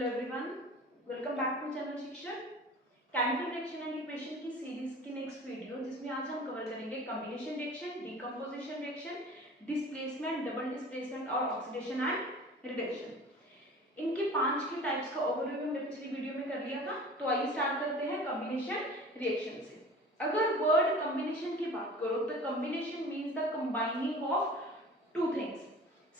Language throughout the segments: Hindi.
Hello everyone, welcome back to channel Shikshan. Chemical reaction and equation की सीरीज की नेक्स्ट वीडियो, जिसमें आज हम कवर करेंगे combination reaction, decomposition reaction, displacement, double displacement और ऑक्सीडेशन एंड रिडक्शन। इनके 5 के टाइप्स का ओवरव्यू हमने पिछली वीडियो में कर लिया था। तो आइए स्टार्ट करते हैं कॉम्बिनेशन रिएक्शन से। अगर वर्ड कॉम्बिनेशन की बात करो तो combination means the combining of two things.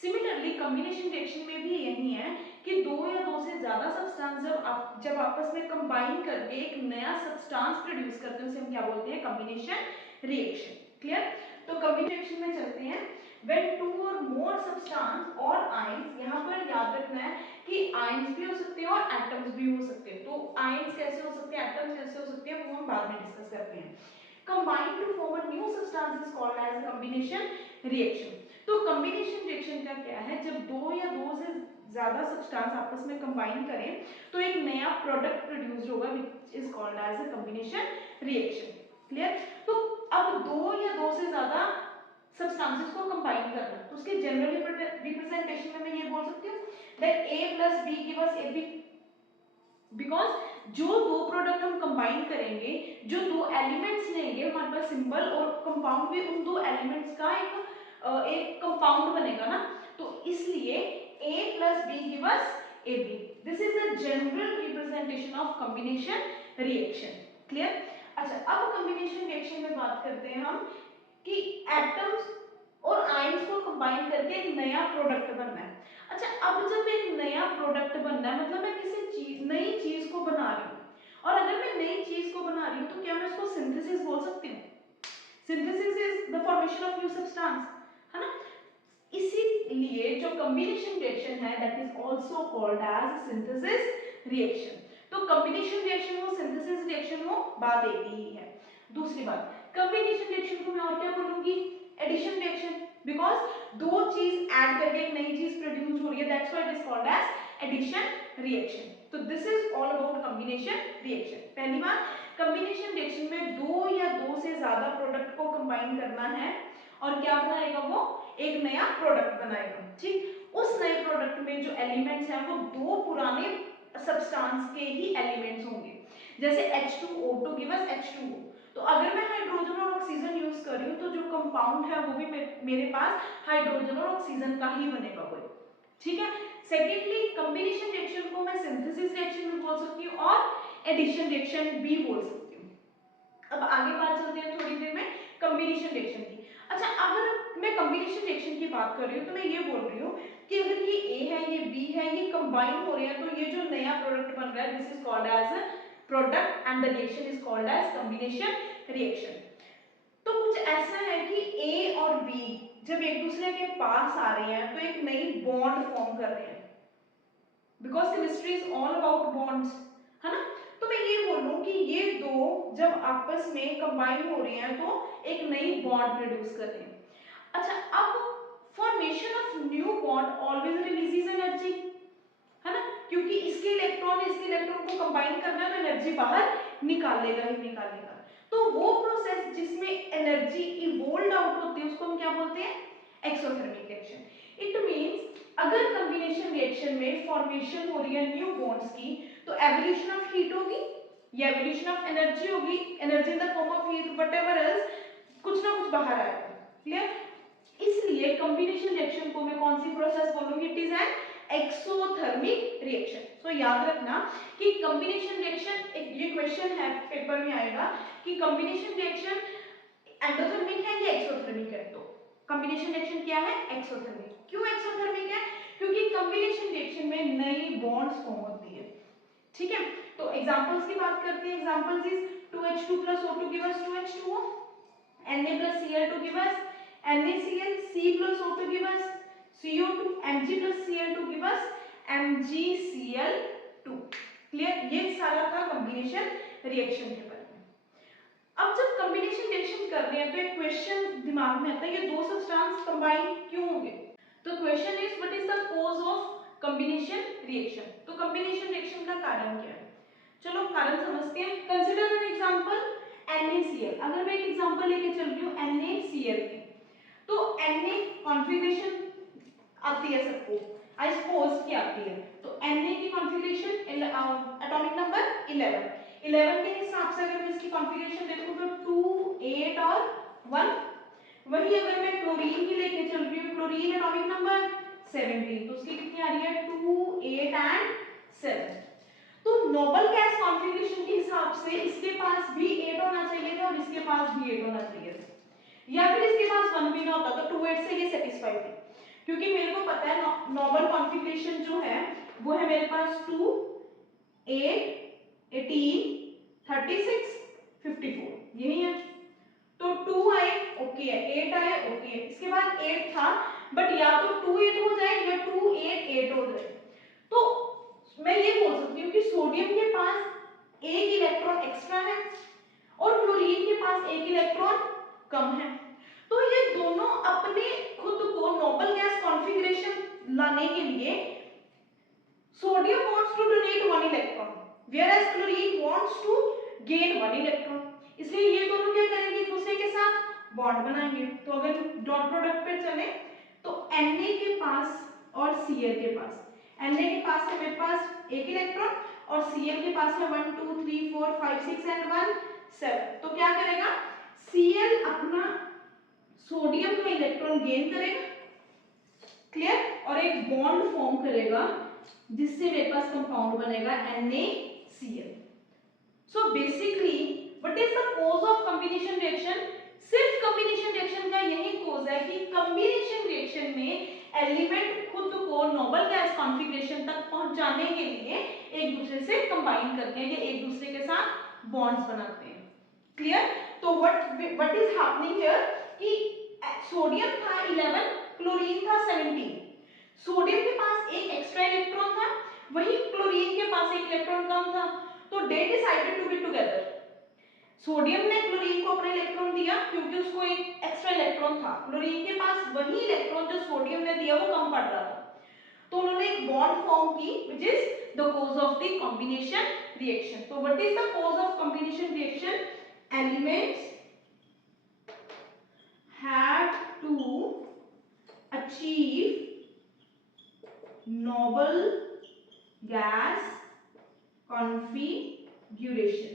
Similarly combination reaction में भी यही है कि दो या दो से ज्यादा सब्सटेंस जब आपस में कंबाइन करके एक नया सब्सटेंस प्रोड्यूस करते हैं, उसे हम क्या बोलते हैं? Combination reaction. क्लियर? तो कॉम्बिनेशन रिएक्शन में चलते हैं। when two or more substance और आयंस, यहाँ पर याद रखना है कि आयंस भी हो सकते हैं और एटम्स भी हो सकते हैं। तो आयंस कैसे हो सकते हैं, एटम्स कैसे हो सकते हैं, वो हम बाद में डिस्कस करते हैं। combine to form a new substance is called as a combination reaction। तो कॉम्बिनेशन रिएक्शन का क्या है? जब दो या दो से ज्यादा सब्सटेंस आपस में कंबाइन करें तो एक नया प्रोडक्ट प्रोड्यूस होगा, which is called as a combination reaction. Clear? तो अब दो या दो से ज्यादा सब्सटेंसेस को कंबाइन करना, तो उसके जनरल रिप्रेजेंटेशन में मैं ये बोल सकती हूँ that A plus B give us AB। Because जो दो प्रोडक्ट हम कंबाइन करेंगे, जो दो एलिमेंट्स लेंगे, हमारे पास सिंबल और कंपाउंड भी उन दो एलिमेंट्स का एक कंपाउंड बनेगा ना, तो इसलिए A plus B give us AB। This is the general representation of combination reaction. Clear? अच्छा, अब कॉम्बिनेशन रिएक्शन में बात करते हैं हम कि एटम्स और आयंस को कंबाइन करके एक नया प्रोडक्ट बनना है। अच्छा, अब जब एक नया प्रोडक्ट बनना है, मतलब मैं किसी नई चीज को बना रही हूँ, और अगर मैं नई चीज को बना रही हूँ तो क्या मैं उसको सिंथेसिस बोल सकती हूँ? Synthesis is the formation of new substance, है ना? इसीलिए जो कॉम्बिनेशन रिएक्शन है that is also called as synthesis reaction. तो कॉम्बिनेशन रिएक्शन हो, सिंथेसिस रिएक्शन हो, बात एक ही है। दूसरी बात, कॉम्बिनेशन रिएक्शन को मैं और क्या बोलूंगी? Addition reaction. बिकॉज दो चीज ऐड करके एक नई चीज प्रोड्यूस हो रही है, that's why it is called as addition reaction. तो this is all about combination reaction. पहली बात, कॉम्बिनेशन रिएक्शन में दो या दो से ज्यादा प्रोडक्ट को कंबाइन करना है और क्या बनाएगा? वो एक नया प्रोडक्ट बनाएगा। ठीक, उस नए प्रोडक्ट में जो एलिमेंट्स हैं वो दो पुराने सब्सटेंस के ही एलिमेंट्स होंगे। जैसे H2O2 गिव अस H2O। तो अगर मैं हाइड्रोजन और ऑक्सीजन यूज कर रही हूँ तो जो कंपाउंड है वो भी मेरे पास हाइड्रोजन और ऑक्सीजन का ही बनेगा कोई। ठीक है? सेकेंडली, कॉम्बिनेशन रिएक्शन को मैं सिंथेसिस रिएक्शन भी बोल सकती हूँ और एडिशन रिएक्शन भी बोल सकती हूँ। अब आगे बात चलते हैं थोड़ी देर में कॉम्बिनेशन रिएक्शन की। अच्छा, अगर मैं कॉम्बिनेशन रिएक्शन की बात कर रही हूँ तो मैं ये बोल रही हूँ कि अगर ये A है, ये B है, ये कंबाइन हो रहे हैं, तो ये जो नया प्रोडक्ट बन रहा है, this is called as product and the reaction is called as combination reaction. तो कुछ ऐसा है कि A और B जब एक दूसरे के पास आ रहे हैं तो एक नई बॉन्ड फॉर्म कर रहे हैं, because chemistry is all about bonds, है ना? तो मैं ये बोलूं कि ये दो जब आपस में कंबाइन हो रहे हैं तो एक नई बॉन्ड प्रोड्यूस कर रहे हैं। अच्छा, अब formation of new bond always releases energy, है ना? क्योंकि इसके इलेक्ट्रॉन ने इसके इलेक्ट्रॉन को कंबाइन करना है तो एनर्जी बाहर निकालेगा ही निकालेगा। तो वो प्रोसेस जिसमें एनर्जी इवोल्व आउट होती है उसको हम क्या बोलते हैं? Exothermic reaction. इट मींस अगर कॉम्बिनेशन रिएक्शन में फॉर्मेशन हो रही है न्यू बॉन्ड्स की, तो एवोल्यूशन ऑफ हीट होगी या एवोल्यूशन ऑफ एनर्जी होगी, energy in the form of heat whatever else, कुछ ना कुछ बाहर आएगा। क्लियर? इसलिए कॉम्बिनेशन रिएक्शन को मैं कौन सी प्रोसेस बोलूंगी? It is an exothermic reaction. So याद रखना कि कॉम्बिनेशन रिएक्शन, ये क्वेश्चन है पेपर में आएगा कि कॉम्बिनेशन रिएक्शन एंडोथर्मिक है या एक्सोथर्मिक है। तो कॉम्बिनेशन रिएक्शन क्या है? एक्सोथर्मिक। क्यों एक्सोथर्मिक है? क्योंकि कॉम्बिनेशन रिएक्शन में नई बॉन्ड्स फॉर्म होती है। ठीक है? तो एग्जांपल्स की बात करते हैं। Examples is 2H2 plus O2 give us 2H2O, Na plus Cl2 give us NaCl, C plus O2 give us CO2, Mg plus Cl2 give us MgCl2। Clear? ये सारा था कॉम्बिनेशन रिएक्शन के बारे में। अब जब कॉम्बिनेशन रिएक्शन कर रहे हैं तो एक क्वेश्चन दिमाग में आता है, ये दो सब्सटेंस कंबाइन क्यों होंगे? तो question is what is the cause of combination reaction? तो कॉम्बिनेशन रिएक्शन का कारण क्या है? चलो कारण समझते हैं। Consider an example NaCl। अगर मैं एक एग्जांपल लेके चल रही हूँ NaCl की, तो Na कॉन्फ़िगरेशन आती है सबको, आई सपोज की आती है। तो Na की कॉन्फ़िगरेशन एटॉमिक नंबर 11। 11 के हिसाब से अगर मैं इसकी कॉन्फ़िगरेशन देखूं तो 2 8 और 1। वही अगर मैं क्लोरीन की लेके चल रही हूँ, क्लोरीन एटॉमिक नंबर 17, तो उसकी कितनी आ रही है 2 8 एंड 7। तो नोबल गैस कॉन्फ़िगरेशन के हिसाब से इसके पास भी 8 होना चाहिए था और इसके पास भी 8 होना चाहिए था, या फिर इसके पास 1 भी ना होता तो 2 8 से ये सेटिस्फाई थी। क्योंकि मेरे को पता है नोबल कॉन्फ़िगरेशन जो है वो है मेरे पास 2 8 18 36 54 यही है। तो 2 आए ओके है, 8 आए ओके है, इसके बाद 8 था बट या तो 2 8 हो जाए या 2 8 8 हो जाए। तो मैं ये बोल सकती हूँ कि सोडियम के पास एक इलेक्ट्रॉन एक्स्ट्रा है और क्लोरीन के पास एक इलेक्ट्रॉन कम है। तो ये दोनों अपने खुद को नोबल गैस कॉन्फ़िगरेशन लाने के लिए sodium wants to donate 1 electron whereas chlorine wants to gain 1 electron. इसलिए ये दोनों क्या करेंगे, एक दूसरे के साथ बॉन्ड बनाएंगे। तो अगर डॉट प्रोडक्ट पे चले तो Na के पास और Cl के पास, Na के पास है मेरे पास एक इलेक्ट्रॉन और Cl के पास है 1 2 3 4 5 6 एंड 1 7। तो क्या करेगा, Cl अपना सोडियम का इलेक्ट्रॉन गेन करेगा, क्लियर, और एक बॉन्ड फॉर्म करेगा जिससे मेरे पास कंपाउंड बनेगा NaCl। So basically what is the cause of combination reaction? सिर्फ कॉम्बिनेशन रिएक्शन का यही कॉज है कि कॉम्बिनेशन रिएक्शन में एलिमेंट खुद को नोबल गैस कॉन्फ़िगरेशन तक पहुंचाने के लिए एक दूसरे से कंबाइन करते हैं या एक दूसरे के साथ बॉन्ड्स बनाते हैं, क्लियर। तो व्हाट इज हैपनिंग हियर कि सोडियम था 11, क्लोरीन था 17। सोडियम के पास एक एक्स्ट्रा इलेक्ट्रॉन था, वही क्लोरीन के पास एक इलेक्ट्रॉन कम था। तो they decided to be together. Sodium ने क्लोरीन को अपना इलेक्ट्रॉन दिया क्योंकि उसको एक एक्स्ट्रा इलेक्ट्रॉन था, क्लोरीन के पास वही इलेक्ट्रॉन जो सोडियम ने दिया वो कम पड़ रहा था, तो उन्होंने एक बॉन्ड फॉर्म की which is the cause of the combination reaction. तो what is the cause of combination reaction? Elements have to achieve noble gas configuration।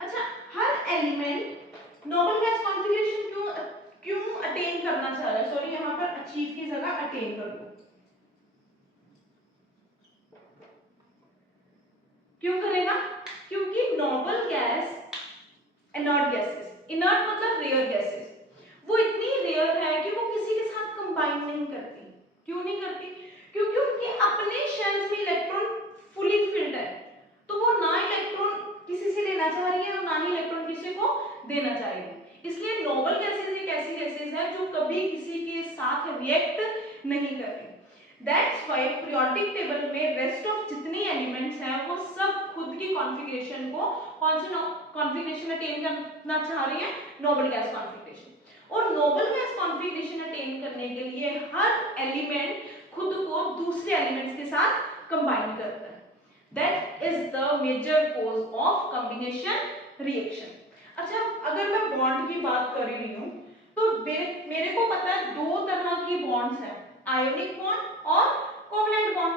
अच्छा, हर एलिमेंट नोबल गैस कॉन्फ़िगरेशन क्यों अटेन करना चाह रहा है? सॉरी, यहां पर अचीव की जगह अटेन कर दो। क्यों करेगा? क्योंकि noble gas inert gases, inert मतलब रेयर गैसेस, वो इतनी रेयर है कि वो किसी के साथ कंबाइन नहीं करती। क्यों नहीं करती? क्योंकि उनके अपने शेल्स में इलेक्ट्रॉन फुली फिल्ड है, तो वो ना इलेक्ट्रॉन किसी से लेना चाह रही है और ना ही इलेक्ट्रॉन किसी को देना चाह रही है। इसलिए नोबल गैसेस एक ऐसी गैसेस है जो कभी किसी के साथ रिएक्ट नहीं करती। दैट्स व्हाई पीरियोडिक टेबल में रेस्ट ऑफ जितनी एलिमेंट्स हैं वो सब खुद की कॉन्फ़िगरेशन को कौन सी कॉन्फ़िगरेशन अटेन करना चाह रही है? Nobel gas configuration. और नोबल गैस कॉन्फ़िगरेशन अटेन करने के लिए हर एलिमेंट खुद को दूसरे एलिमेंट्स के साथ कंबाइन करता है। That is the major cause of combination reaction. अच्छा, अगर मैं बॉन्ड की बात कर रही हूं तो मेरे को पता है दो तरह की बॉन्ड्स हैं, आयोनिक बॉन्ड और कोवलेंट बॉन्ड।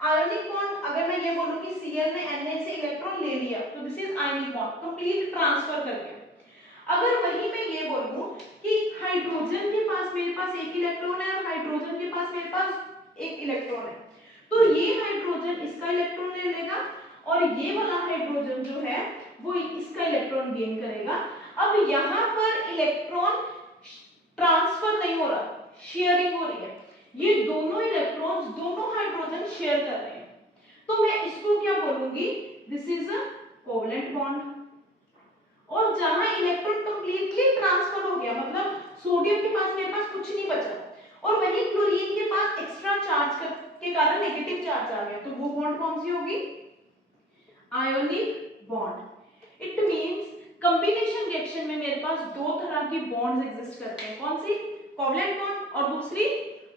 आयोनिक बॉन्ड अगर मैं ये बोलूं कि Cl ने Na से इलेक्ट्रॉन ले लिया तो this is ionic bond, complete transfer करके। अगर वही मैं ये बोलूं कि हाइड्रोजन के पास मेरे पास एक इलेक्ट्रॉन है और हाइड्रोजन के पास मेरे पास एक इलेक्ट्रॉन है, तो ये हाइड्रोजन इसका इलेक्ट्रॉन ले लेगा और ये वाला हाइड्रोजन जो है वो इसका इलेक्ट्रॉन गेन करेगा। अब यहाँ पर इलेक्ट्रॉन ट्रांसफर नहीं हो रहा, शेयरिंग हो रही है। ये दोनों इलेक्ट्रॉन्स, दोनों हाइड्रोजन शेयर कर रहे हैं, तो मैं इसको क्या बोलूंगी? This is a covalent bond. और जहां इलेक्ट्रॉन कंप्लीटली ट्रांसफर हो गया, मतलब सोडियम के पास मेरे पास कुछ नहीं बचा और वही क्लोरीन के पास एक्स्ट्रा चार्ज के कारण नेगेटिव चार्ज आ गया, तो वो बॉन्ड कौन सी होगी? Ionic bond. It means combination reaction में मेरे पास दो तरह की बॉन्ड्स एग्जिस्ट करते हैं, कौन सी? कोवलेंट बॉन्ड और दूसरी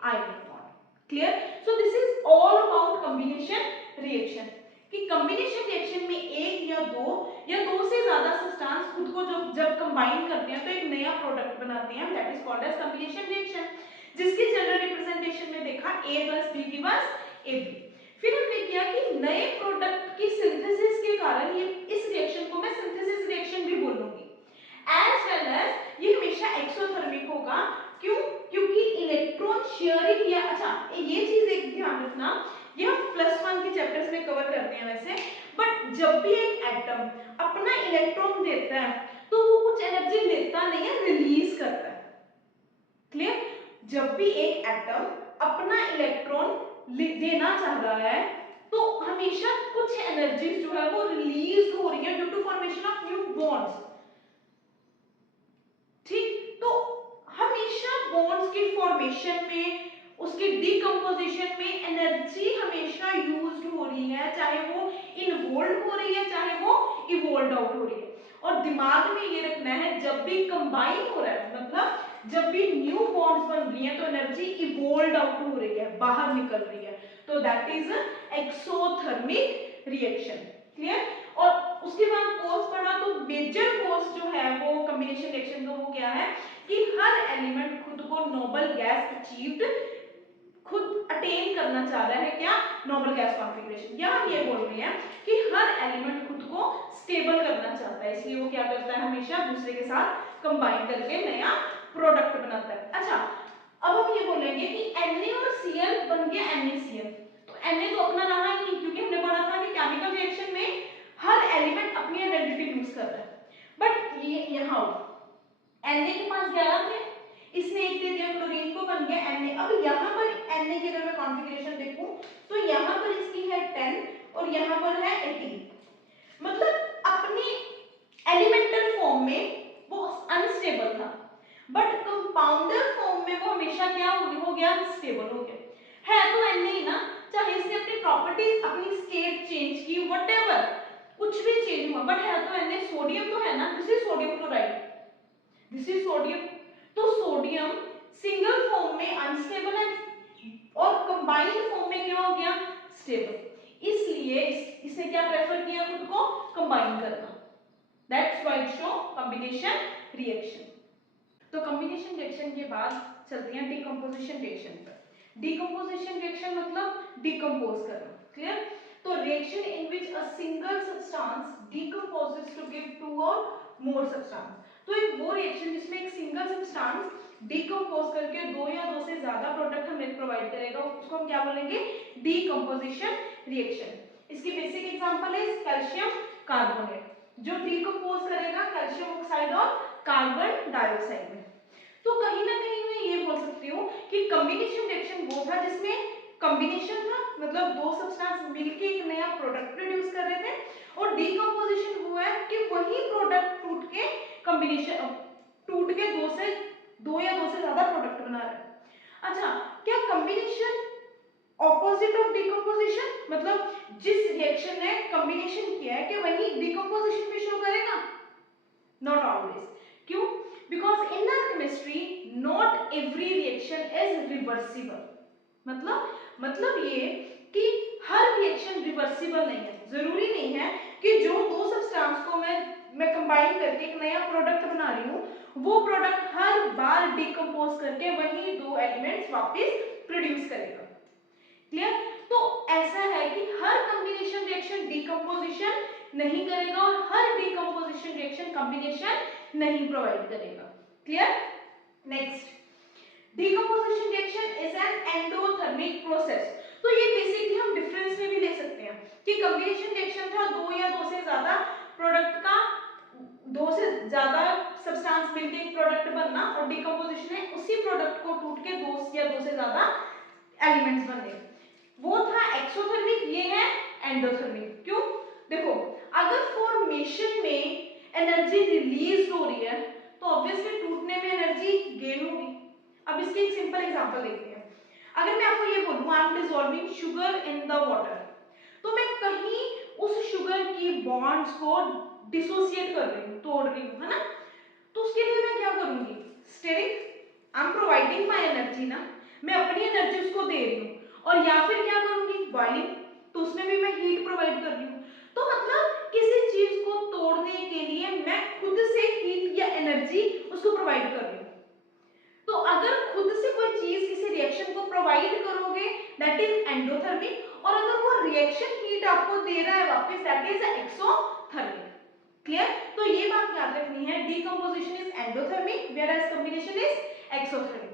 ionic bond, clear. So this is all about combination reaction कि कॉम्बिनेशन रिएक्शन में एक या दो से ज्यादा सब्सटेंस खुद को जब कंबाइन करते हैं तो एक नया प्रोडक्ट बनाते हैं, that is called as combination reaction, जिसकी जनरल रिप्रेजेंटेशन में देखा A + B = AB। फिर हमने किया कि नए प्रोडक्ट की एज वेल एज ये हमेशा एक्सोथर्मिक होगा। क्यों? क्योंकि इलेक्ट्रॉन शेयरिंग या अच्छा ये चीज एक ध्यान रखना, ये हम +1 के चैप्टर्स में कवर करते हैं वैसे, बट जब भी एक एटम अपना इलेक्ट्रॉन देता है तो वो कुछ एनर्जी लेता नहीं है, रिलीज करता है। क्लियर? जब भी एक एटम अपना इलेक्ट्रॉन देना चाह रहा है तो हमेशा कुछ एनर्जी जो है वो रिलीज हो रही है due to formation of new bonds. ठीक, तो हमेशा बॉन्ड्स की फॉर्मेशन में, उसकी डीकंपोजिशन में एनर्जी हमेशा यूज्ड हो रही है, चाहे वो इन्वॉल्व हो रही है चाहे वो इवॉल्व आउट हो रही है। और दिमाग में ये रखना है जब भी कंबाइन हो रहा है, मतलब जब भी न्यू बॉन्ड्स बन रही हैं तो एनर्जी इवॉल्व आउट हो रही है, बाहर निकल रही है, तो that is exothermic reaction. Clear? और उसके बाद कॉज पढ़ा तो मेजर कॉज जो है वो कॉम्बिनेशन रिएक्शन का वो क्या है कि हर एलिमेंट खुद को नोबल गैस अचीव्ड, खुद अटेन करना चाह रहा है, क्या? Noble gas configuration. या हम ये बोल रहे हैं कि हर एलिमेंट खुद को स्टेबल करना चाहता है, इसलिए वो क्या करता है, हमेशा दूसरे के साथ कंबाइन करके नया प्रोडक्ट बनाता है। अच्छा, अब हम ये बोलेंगे कि Na और Cl बन गया NaCl, तो Na तो अपना रहा ही नहीं, क्योंकि हमने पढ़ा था कि केमिकल रिएक्शन में हर एलिमेंट अपनी आइडेंटिटी यूज कर रहा है। बट ये यहाँ Na के पास 11 थे, इसने एक दे दिया क्लोरीन को, बन गया Na। अब यहाँ पर Na की अगर मैं कॉन्फ़िगरेशन देखूं तो यहाँ पर इसकी है 10 और यहाँ पर है 18, मतलब अपनी एलिमेंटल फॉर्म में वो अनस्टेबल था, बट कंपाउंडर फॉर्म में वो हमेशा क्या हो गया, स्टेबल हो गया। है तो Na ही ना, चाहे इसने अपनी प्रॉपर्टीज, अपनी स्टेट चेंज की, व्हाटएवर कुछ भी चेंज हुआ, बट है तो Na। सोडियम तो है ना, this is sodium chloride, this is sodium. तो सोडियम सिंगल फॉर्म में अनस्टेबल है और कंबाइंड फॉर्म में क्या हो गया, स्टेबल। इसलिए इसने क्या प्रेफर किया, खुद को कंबाइन करना। That's why it show combination reaction. तो कॉम्बिनेशन रिएक्शन के बाद चलते हैं डीकंपोजिशन रिएक्शन पर। डीकंपोजिशन रिएक्शन मतलब डिकंपोज करना। क्लियर? तो reaction in which a single substance decomposes to give two और मोर सब्सटेंस। तो एक वो रिएक्शन जिसमें एक सिंगल सब्सटेंस डिकंपोज करके दो या दो से ज्यादा प्रोडक्ट हमें प्रोवाइड करेगा, उसको हम क्या बोलेंगे, डीकंपोजिशन रिएक्शन। इसकी बेसिक एग्जांपल है कैल्शियम कार्बोनेट, जो डिकंपोज करेगा कैल्शियम ऑक्साइड और कार्बन डाइऑक्साइड में। तो कहीं ना कहीं मैं ये बोल सकती हूँ कि कॉम्बिनेशन रिएक्शन वो था जिसमें कॉम्बिनेशन था, मतलब दो सब्सटेंस मिलके एक नया प्रोडक्ट प्रोड्यूस कर रहे थे, और डीकंपोजिशन हुआ है कि वही प्रोडक्ट टूट के कॉम्बिनेशन टूट के दो या दो से ज्यादा प्रोडक्ट बना रहे हैं। अच्छा, क्या कॉम्बिनेशन ऑपोजिट ऑफ डीकंपोजिशन, मतलब जिस रिएक्शन ने कॉम्बिनेशन किया है कि वही डीकंपोजिशन भी शो करेगा? Not always. क्यों? Because in chemistry not every reaction is reversible. मतलब ये कि हर रिएक्शन रिवर्सिबल नहीं है। जरूरी नहीं है कि जो दो सब्सटेंस को मैं कंबाइन करके एक नया प्रोडक्ट बना रही हूँ, वो प्रोडक्ट हर बार डिकम्पोज करके वही दो एलिमेंट्स वापस प्रोड्यूस करेगा। क्लियर? तो ऐसा है कि हर कॉम्बिनेशन रिएक्शन डिकम्पोजिशन नहीं करेगा और हर डिकम्पोजिशन रिएक्शन कॉम्बिनेशन नहीं प्रोवाइड करेगा। Clear? Next, decomposition reaction is an endothermic process. तो ये बेसिकली हम डिफरेंस में भी ले सकते हैं कि कॉम्बिनेशन रिएक्शन था दो या दो से ज्यादा प्रोडक्ट का, दो से ज्यादा सब्सटेंस मिलकर एक प्रोडक्ट बनना, और डिकम्पोजिशन है उसी प्रोडक्ट को टूट के दो या दो से ज्यादा एलिमेंट्स बनने। वो था एक्सोथर्मिक, ये है एंडोथर्मिक। क्यों? देखो, अगर फॉर्मेशन में एनर्जी रिलीज हो रही है तो ऑब्वियसली टूटने में एनर्जी गेन होगी। अब इसकी एक सिंपल एग्जांपल देखते हैं। अगर मैं आपको ये बोलूं I am dissolving sugar in the water, तो मैं कहीं उस शुगर की बॉन्ड्स को डिसोसिएट कर रही हूं, तोड़ रही हूं, है ना? तो उसके लिए मैं क्या करूंगी, steering, I am providing my energy ना, मैं अपनी एनर्जी उसको दे रही हूं। और या फिर क्या करूंगी, बॉइलिंग, तो उसमें भी मैं हीट प्रोवाइड कर रही हूं। तो मतलब किसी चीज को तोड़ने के लिए मैं खुद से हीट या एनर्जी उसको प्रोवाइड कर रही हूं। तो अगर खुद से कोई चीज किसी रिएक्शन को प्रोवाइड करोगे दैट इज एंडोथर्मिक, और अगर वो रिएक्शन हीट आपको दे रहा है वापस दैट इज एक्सोथर्मिक। क्लियर? तो ये बात याद रखनी है, decomposition is endothermic whereas combination is exothermic.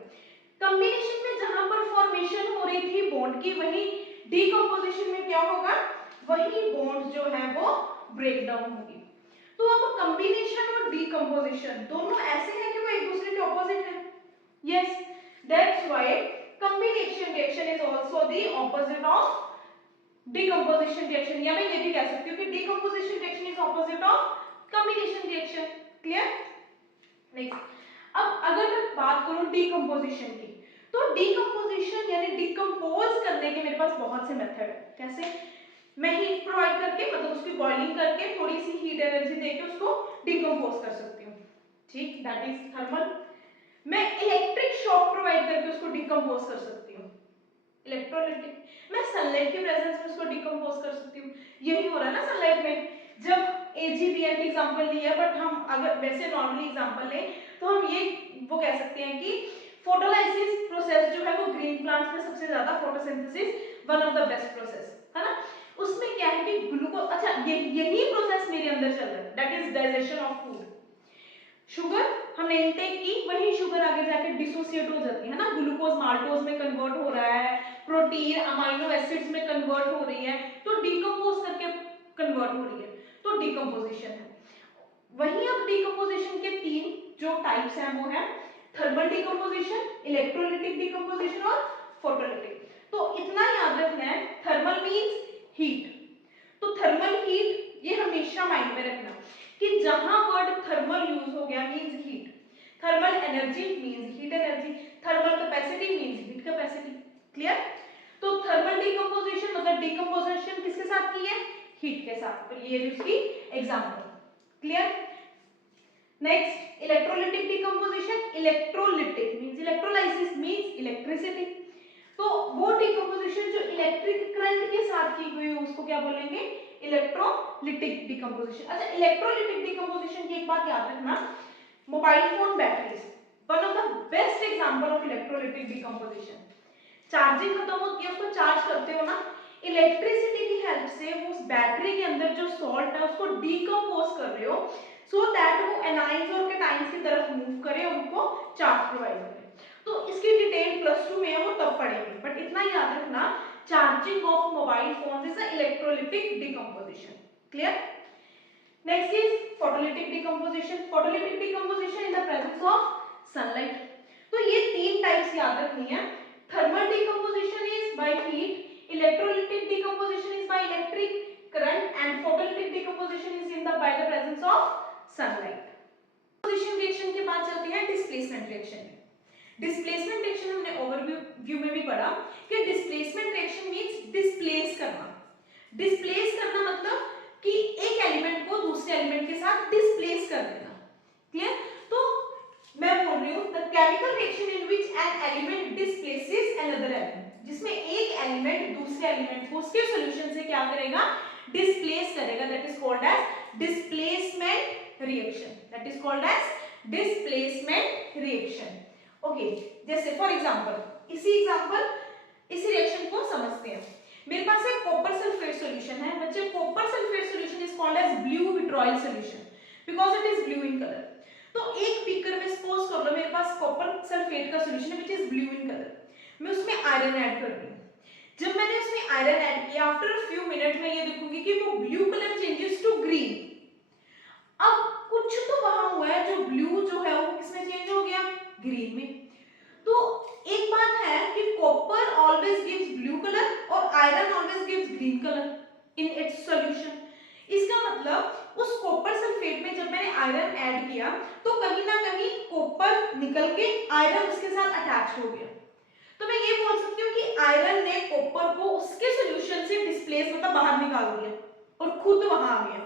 Combination में जहां पर फॉर्मेशन हो रही थी बॉन्ड की, वही डीकंपोजिशन में क्या होगा, वही बॉन्ड जो है वो ब्रेक डाउन होगी। तो अब कॉम्बिनेशन और डीकंपोजिशन दोनों ऐसे हैं कि वो एक दूसरे के ऑपोजिट है। Yes, that's why combination reaction is also the opposite of decomposition reaction, या मैं ये भी कह सकती हूँ कि decomposition reaction is opposite of combination reaction। Clear? Next, अब अगर मैं बात करूँ decomposition की, तो decomposition यानी डिकम्पोज करने के मेरे पास बहुत से मेथड है। कैसे? मैं हीट प्रोवाइड करके, मतलब उसकी बॉइलिंग करके थोड़ी सी हीट एनर्जी देके उसको डिकम्पोज कर सकती हूँ, ठीक, दैट इज थर्मल। मैं इलेक्ट्रिक शॉक प्रोवाइड करके उसको डिकम्पोज कर सकती हूँ, इलेक्ट्रोलाइटिक। मैं सनलाइट की प्रेजेंस में उसको डिकम्पोज कर सकती हूँ, यही हो रहा है ना सनलाइट में। जब AgBr की एग्जांपल ली है, बट हम अगर वैसे नॉर्मली एग्जांपल लें तो हम ये वो कह सकते हैं कि फोटोलाइसिस प्रोसेस जो है वो ग्रीन प्लांट्स में सबसे ज्यादा, photosynthesis one of the best process है ना। उसमें क्या है कि ग्लूकोज, अच्छा यही प्रोसेस मेरे अंदर चल रहा है, that is digestion of food. Sugar हमने इनटेक की, वही शुगर आगे जाके डिसोसिएट हो जाती है ना, ग्लूकोज माल्टोज में कन्वर्ट हो रहा है, प्रोटीन अमाइनो एसिड्स में कन्वर्ट हो रही है, तो डिकम्पोज करके कन्वर्ट हो रही है, तो डिकम्पोजिशन है। वही अब डिकम्पोजिशन के तीन जो टाइप्स हैं वो है थर्मल डिकम्पोजिशन, इलेक्ट्रोलिटिक डिकम्पोजिशन और फोटोलिटिक। तो इतना याद रखना है, थर्मल मींस हीट, तो थर्मल हीट ये हमेशा माइंड में रखना कि जहां वर्ड थर्मल यूज हो गया means heat, thermal energy means heat energy, thermal capacity means heat capacity. Clear? तो थर्मल डिकम्पोजिशन मतलब डिकम्पोजिशन किसके साथ की है, हीट के साथ, तो ये उसकी example. Clear? Next, electrolytic decomposition, electrolytic means electrolysis means electricity, तो वो डिकम्पोजिशन जो इलेक्ट्रिक करंट के साथ की हुई है उसको क्या बोलेंगे, इलेक्ट्रोलिटिक डिकम्पोजिशन। अच्छा, इलेक्ट्रोलिटिक डिकम्पोजिशन की एक बात याद रखना, mobile phone batteries one of the best example of electrolytic decomposition. Charging खत्म होती है, उसको चार्ज करते हो ना, इलेक्ट्रिसिटी की हेल्प से वो उस बैटरी के अंदर जो सॉल्ट है उसको डिकम्पोज कर रहे हो, सो दैट वो एनाइंस और कैटाइंस की तरफ मूव करे, उनको चार्ज प्रोवाइड करे। तो इसकी डिटेल +2 में है, वो तब पढ़ेंगे, बट इतना याद रखना, charging of mobile phone is a electrolytic decomposition. Clear? Next is photolytic decomposition, photolytic decomposition in the presence of sunlight. तो ये तीन टाइप्स याद रखनी है, thermal decomposition is by heat, electrolytic decomposition is by electric current and photolytic decomposition is in the by the presence of sunlight. Decomposition reaction के बाद चलते हैं डिस्प्लेसमेंट रिएक्शन में। डिस्प्लेसमेंट रिएक्शन हमने ओवरव्यू में भी पढ़ा कि डिस्प्लेसमेंट रिएक्शन मींस डिस्प्लेस करना। डिस्प्लेस करना मतलब कि एक एलिमेंट को दूसरे एलिमेंट के साथ डिस्प्लेस कर देना। क्लियर? तो मैं बोल रही हूं the chemical reaction in which an element displaces another element, जिसमें एक एलिमेंट दूसरे एलिमेंट को उसके सॉल्यूशन से क्या करेगा, डिस्प्लेस करेगा, that is called as displacement reaction, that is called as displacement reaction. Okay, जैसे फॉर एग्जांपल इसी रिएक्शन को समझते हैं। मेरे पास एक कॉपर सल्फेट सॉल्यूशन है बच्चे, copper sulphate solution is called as blue vitriol solution because it is blue in colour. तो एक बीकर में सपोज कर लो मेरे पास कॉपर सल्फेट का सॉल्यूशन है which is blue in colour, मैं उसमें आयरन ऐड कर रही हूं। जब मैंने उसमें आयरन ऐड किया, आफ्टर अ फ्यू मिनट में ये देखूंगी कि वो blue colour changes to green. अब कुछ तो वहां हुआ है, जो ब्लू जो है वो किसमें चेंज हो गया, ग्रीन में। तो एक बात है कि copper always gives blue colour और iron always gives green colour in its solution. इसका मतलब उस कॉपर सल्फेट में जब मैंने आयरन ऐड किया तो कहीं ना कहीं कॉपर निकल के आयरन उसके साथ अटैच हो गया। तो मैं ये बोल सकती हूँ कि आयरन ने कॉपर को उसके सॉल्यूशन से डिस्प्लेस मतलब बाहर निकाल दिया और खुद वहां आ गया।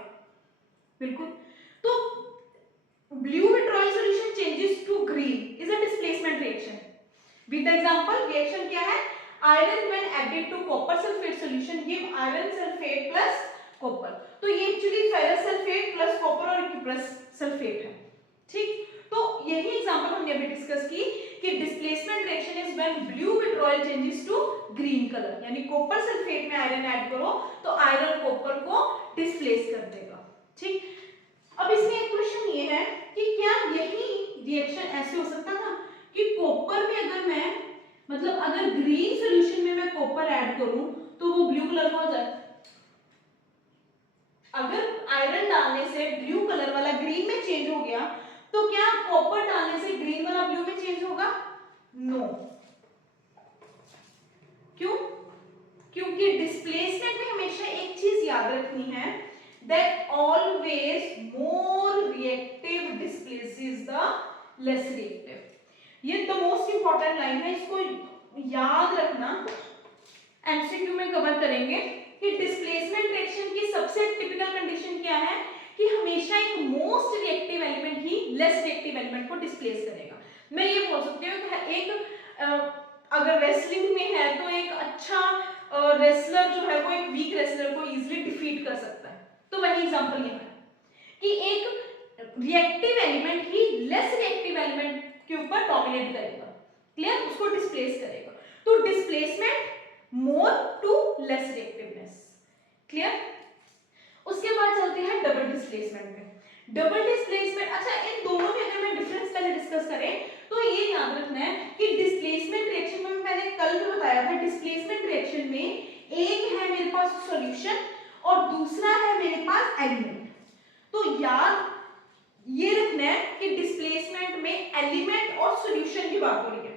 बिल्कुल। तो blue vitriol solution changes to green is a displacement reaction. With example reaction क्या है, iron when added to copper sulphate solution give iron sulphate plus copper. तो ये actually ferrous sulphate plus copper और क्यूप्रस सल्फेट है। ठीक, तो यही एग्जांपल हमने अभी डिस्कस की कि displacement reaction is when blue vitriol changes to green colour, यानी कॉपर सल्फेट में आयरन ऐड करो तो आयरन कॉपर को डिस्प्लेस कर देगा। ठीक, कॉपर ऐड करूं तो वो ब्लू कलर का हो जाए। अगर आयरन डालने से ब्लू कलर वाला ग्रीन में चेंज हो गया तो क्या कॉपर डालने से ग्रीन वाला ब्लू में चेंज होगा? नो। क्यों? क्योंकि डिस्प्लेसमेंट में हमेशा एक चीज याद रखनी है, that always more reactive displaces the less reactive. ये द मोस्ट इंपॉर्टेंट लाइन है, इसको याद रखना। एमसीक्यू में कवर करेंगे कि डिस्प्लेसमेंट रिएक्शन की सबसे टिपिकल कंडीशन क्या है कि हमेशा एक मोस्ट रिएक्टिव एलिमेंट ही लेस रिएक्टिव एलिमेंट को डिस्प्लेस करेगा। मैं ये बोल सकती हूँ कि एक अगर रेसलिंग में है तो एक अच्छा रेसलर जो है वो एक वीक रेसलर को इजीली डिफीट कर सकता है। तो वही एग्जांपल ये है कि एक रिएक्टिव एलिमेंट ही लेस रिएक्टिव एलिमेंट के ऊपर डोमिनेट करेगा, क्लियर, उसको डिस्प्लेस करेगा। तो displacement more to less reactiveness, clear. उसके बाद चलते हैं डबल डिस्प्लेसमेंट पे। डबल डिस्प्लेसमेंट, अच्छा इन दोनों में अगर मैं डिफरेंस पहले डिस्कस करें तो ये याद रखना है कि डिस्प्लेसमेंट रिएक्शन में मैंने कल भी बताया था, डिस्प्लेसमेंट रिएक्शन में एक है मेरे पास सॉल्यूशन और दूसरा है मेरे पास एलिमेंट। तो याद ये रखना है कि डिस्प्लेसमेंट में एलिमेंट और सॉल्यूशन की बात हो रही है,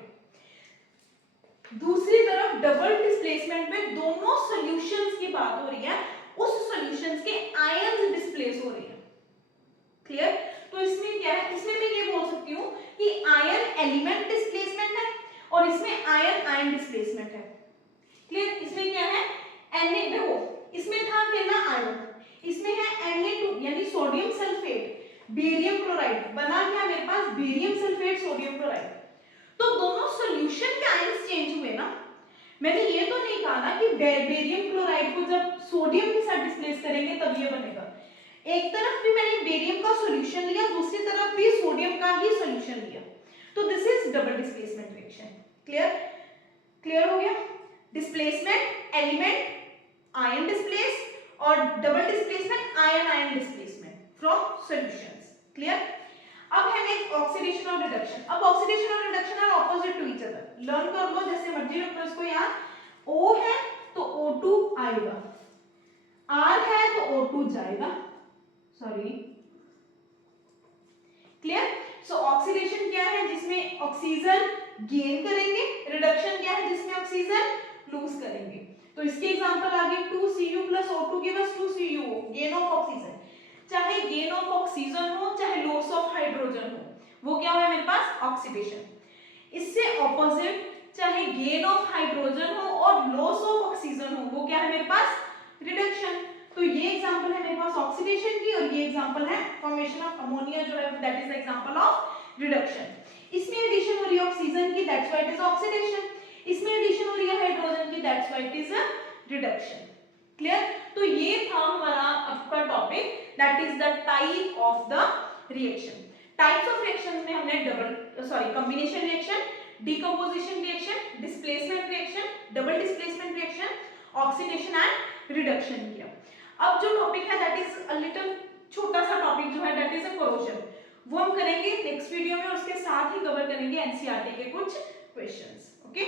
दूसरी तरफ डबल डिस्प्लेसमेंट में दोनों सॉल्यूशंस की बात हो रही है, उस सॉल्यूशंस के आयंस डिस्प्लेस हो रही है, क्लियर। तो इसमें क्या है, इसमें मैं ये बोल सकती हूँ कि आयन एलिमेंट डिस्प्लेसमेंट है और इसमें आयन आयन डिस्प्लेसमेंट है, क्लियर। इसमें क्या है, Na, देखो इसमें था केना आयन, इसमें है Na2 यानी सोडियम सल्फेट बेरियम क्लोराइड, बना क्या मेरे पास बेरियम सल्फेट सोडियम क्लोराइड। तो दोनों सॉल्यूशन के आयंस चेंज हुए ना, मैंने ये तो नहीं कहा ना कि बेरियम क्लोराइड को जब सोडियम के साथ डिस्प्लेस करेंगे तब ये बनेगा। एक तरफ भी मैंने बेरियम का सॉल्यूशन लिया, दूसरी तरफ भी सोडियम का ही सॉल्यूशन लिया, तो this is double displacement reaction, clear. Clear हो गया, डिस्प्लेसमेंट एलिमेंट आयन डिस्प्लेस और double displacement ion ion displacement from solutions, clear. अब है नेक्स्ट ऑक्सीडेशन और रिडक्शन। अब ऑक्सीडेशन और reduction are opposite to each other, learn कर लो जैसे मर्जी रखो इसको याद। O है तो O2 आएगा, R है तो O2 जाएगा, सॉरी, क्लियर। सो ऑक्सीडेशन क्या है, जिसमें ऑक्सीजन गेन करेंगे, रिडक्शन क्या है, जिसमें ऑक्सीजन लूज करेंगे। तो इसके एग्जांपल आगे 2Cu + O2 give us 2Cu, gain of oxygen. चाहे गेन ऑफ ऑक्सीजन हो चाहे लॉस ऑफ हाइड्रोजन हो, वो क्या है मेरे पास ऑक्सीडेशन। इससे ऑपोजिट चाहे गेन ऑफ हाइड्रोजन हो और लॉस ऑफ ऑक्सीजन हो, वो क्या है मेरे पास रिडक्शन। तो ये एग्जांपल है मेरे पास ऑक्सीडेशन की और ये एग्जांपल है फॉर्मेशन ऑफ अमोनिया जो है that is the example of reduction. इसमें एडिशन हो रही है ऑक्सीजन की, that's why it is oxidation. इसमें एडिशन हो रही है हाइड्रोजन की, that's why it is a reduction, clear. तो ये था हमारा आपका topic, that is the type of the reaction. Types of reaction में हमने combination reaction, decomposition reaction, displacement reaction, double displacement reaction, oxidation and reduction किया। अब जो टॉपिक है दैट इज अ लिटिल छोटा सा टॉपिक जो है दैट इज अ कोरोजन, वो हम करेंगे नेक्स्ट वीडियो में, उसके साथ ही कवर करेंगे एनसीईआरटी के कुछ क्वेश्चंस, ओके।